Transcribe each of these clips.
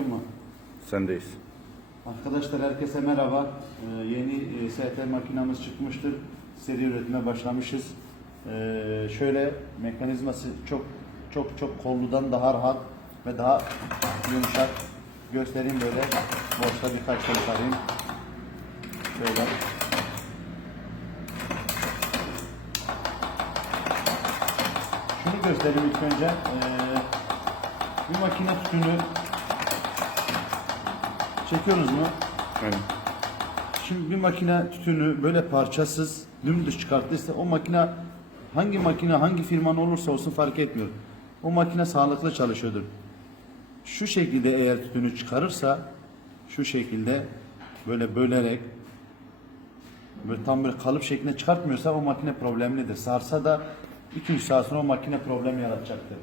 mı? Sendeyiz. Arkadaşlar herkese merhaba. Ee, yeni e, ST makinamız çıkmıştır. Seri üretime başlamışız. Ee, şöyle mekanizması çok çok çok kolludan daha rahat ve daha yumuşak. Göstereyim böyle. Boşta birkaç tane sarayım. Şöyle. Şunu göstereyim ilk önce. Ee, bir makine tütünü çekiyoruz mu? Aynen. Şimdi bir makine tütünü böyle parçasız dümdüz çıkarttıysa o makine hangi makine hangi firmanın olursa olsun fark etmiyor. O makine sağlıklı çalışıyordur. Şu şekilde eğer tütünü çıkarırsa şu şekilde böyle bölerek böyle tam bir kalıp şeklinde çıkartmıyorsa o makine problemlidir. Sarsa da 2-3 saat sonra o makine problem yaratacaktır.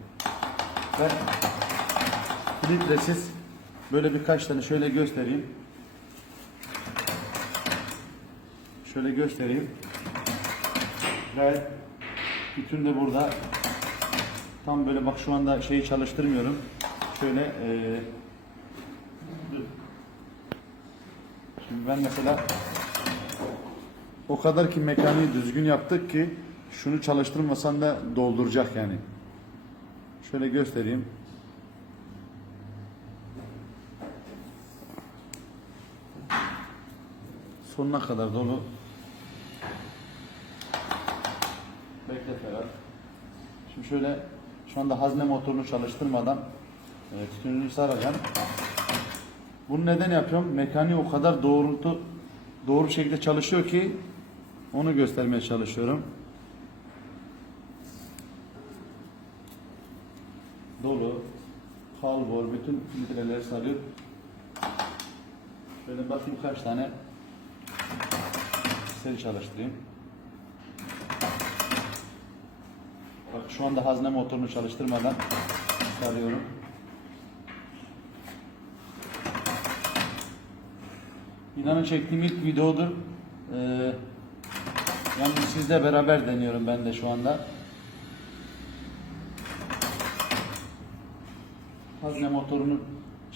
Ve filtresiz böyle birkaç tane şöyle göstereyim. Şöyle göstereyim. Gayet bütün de burada. Tam böyle bak şu anda şeyi çalıştırmıyorum. Şöyle dur. Şimdi ben mesela o kadar ki mekaniği düzgün yaptık ki şunu çalıştırmasan da dolduracak yani. Şöyle göstereyim. Sonuna kadar dolu. Bekle Ferhat. Şimdi şöyle şu anda hazne motorunu çalıştırmadan e, tütününü saracağım. Bunu neden yapıyorum? Mekaniği o kadar doğrultu doğru şekilde çalışıyor ki onu göstermeye çalışıyorum. Dolu, kalbor, bütün filtreleri sarıyor. Şöyle bakayım kaç tane seri çalıştırayım. Bak şu anda hazne motorunu çalıştırmadan sarıyorum. İnanın çektiğim ilk videodur. Ee, yani sizle beraber deniyorum ben de şu anda. Hazne motorunu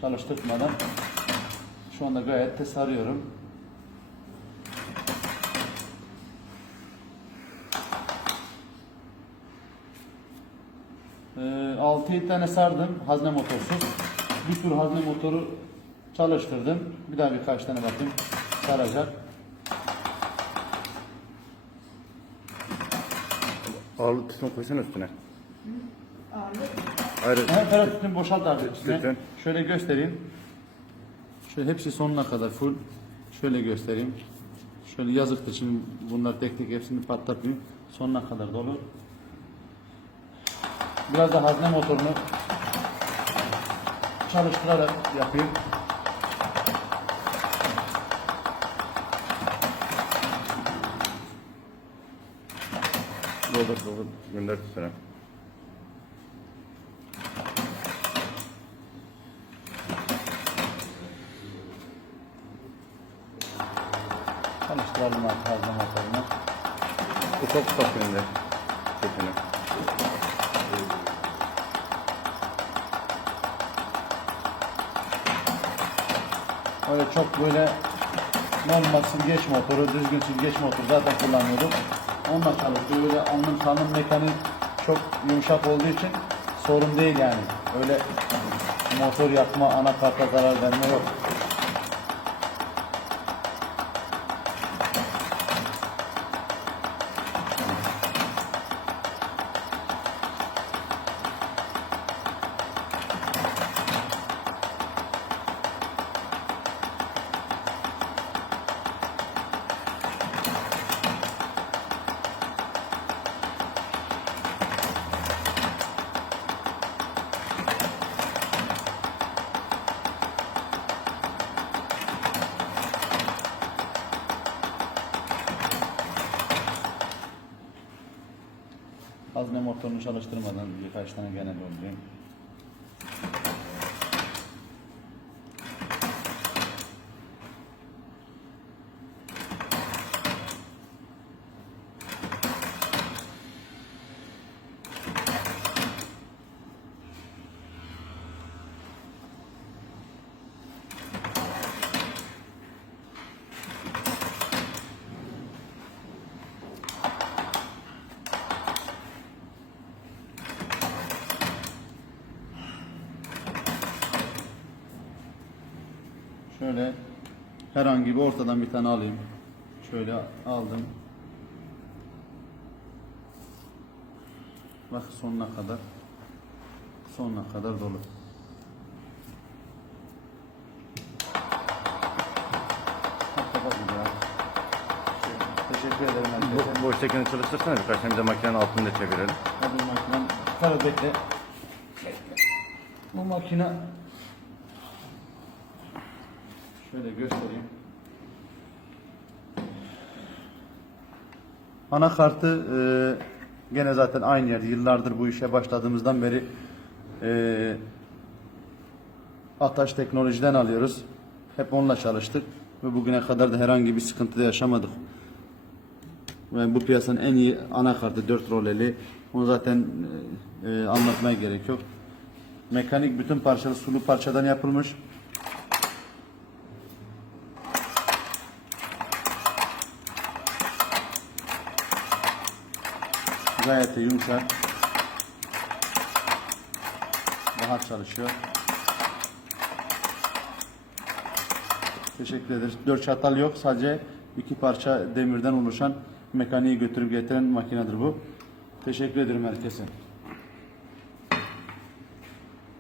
çalıştırmadan şu anda gayet de sarıyorum. Ee, 6-7 tane sardım hazne motorsuz. Bir tur hazne motoru çalıştırdım. Bir daha birkaç tane bakayım saracak. Ağırlık tütün koysana üstüne. Ayrı. Hemen ferah tütün boşalt abi üstüne. Şöyle göstereyim. Şöyle hepsi sonuna kadar full. Şöyle göstereyim. Şöyle yazıktı şimdi bunlar tek tek hepsini patlatmayayım. Sonuna kadar dolu. Biraz da hazne motorunu çalıştırarak yapayım. Doldur doldur. Gönder tütüne. Çalıştıralım artık hazne motorunu. Ufak ufak gönder tütünü. Öyle çok böyle normal süzgeç motoru, düzgün süzgeç motoru zaten kullanıyordum. Onunla çalışıyor. Böyle alnım sanım mekanik çok yumuşak olduğu için sorun değil yani. Öyle motor yakma, anakarta zarar verme yok. Hazne motorunu çalıştırmadan birkaç tane gene doldurayım. Şöyle herhangi bir ortadan bir tane alayım. Şöyle aldım. Bak sonuna kadar. Sonuna kadar dolu. Teşekkür ederim herkese. Bu, boştakini çalıştırsana birkaç hem de makinenin altını da çevirelim. Hadi makinem. Tabii bekle. Bu makine şöyle göstereyim. Anakartı e, gene zaten aynı yer. Yıllardır bu işe başladığımızdan beri e, Ataş Teknoloji'den alıyoruz. Hep onunla çalıştık ve bugüne kadar da herhangi bir sıkıntı da yaşamadık. Ve bu piyasanın en iyi anakartı 4 roleli. Onu zaten e, e, anlatmaya gerek yok. Mekanik bütün parçalı sulu parçadan yapılmış. Gayet yumuşak. Rahat çalışıyor. Teşekkür ederiz. Dört çatal yok. Sadece iki parça demirden oluşan mekaniği götürüp getiren makinedir bu. Teşekkür ederim herkese.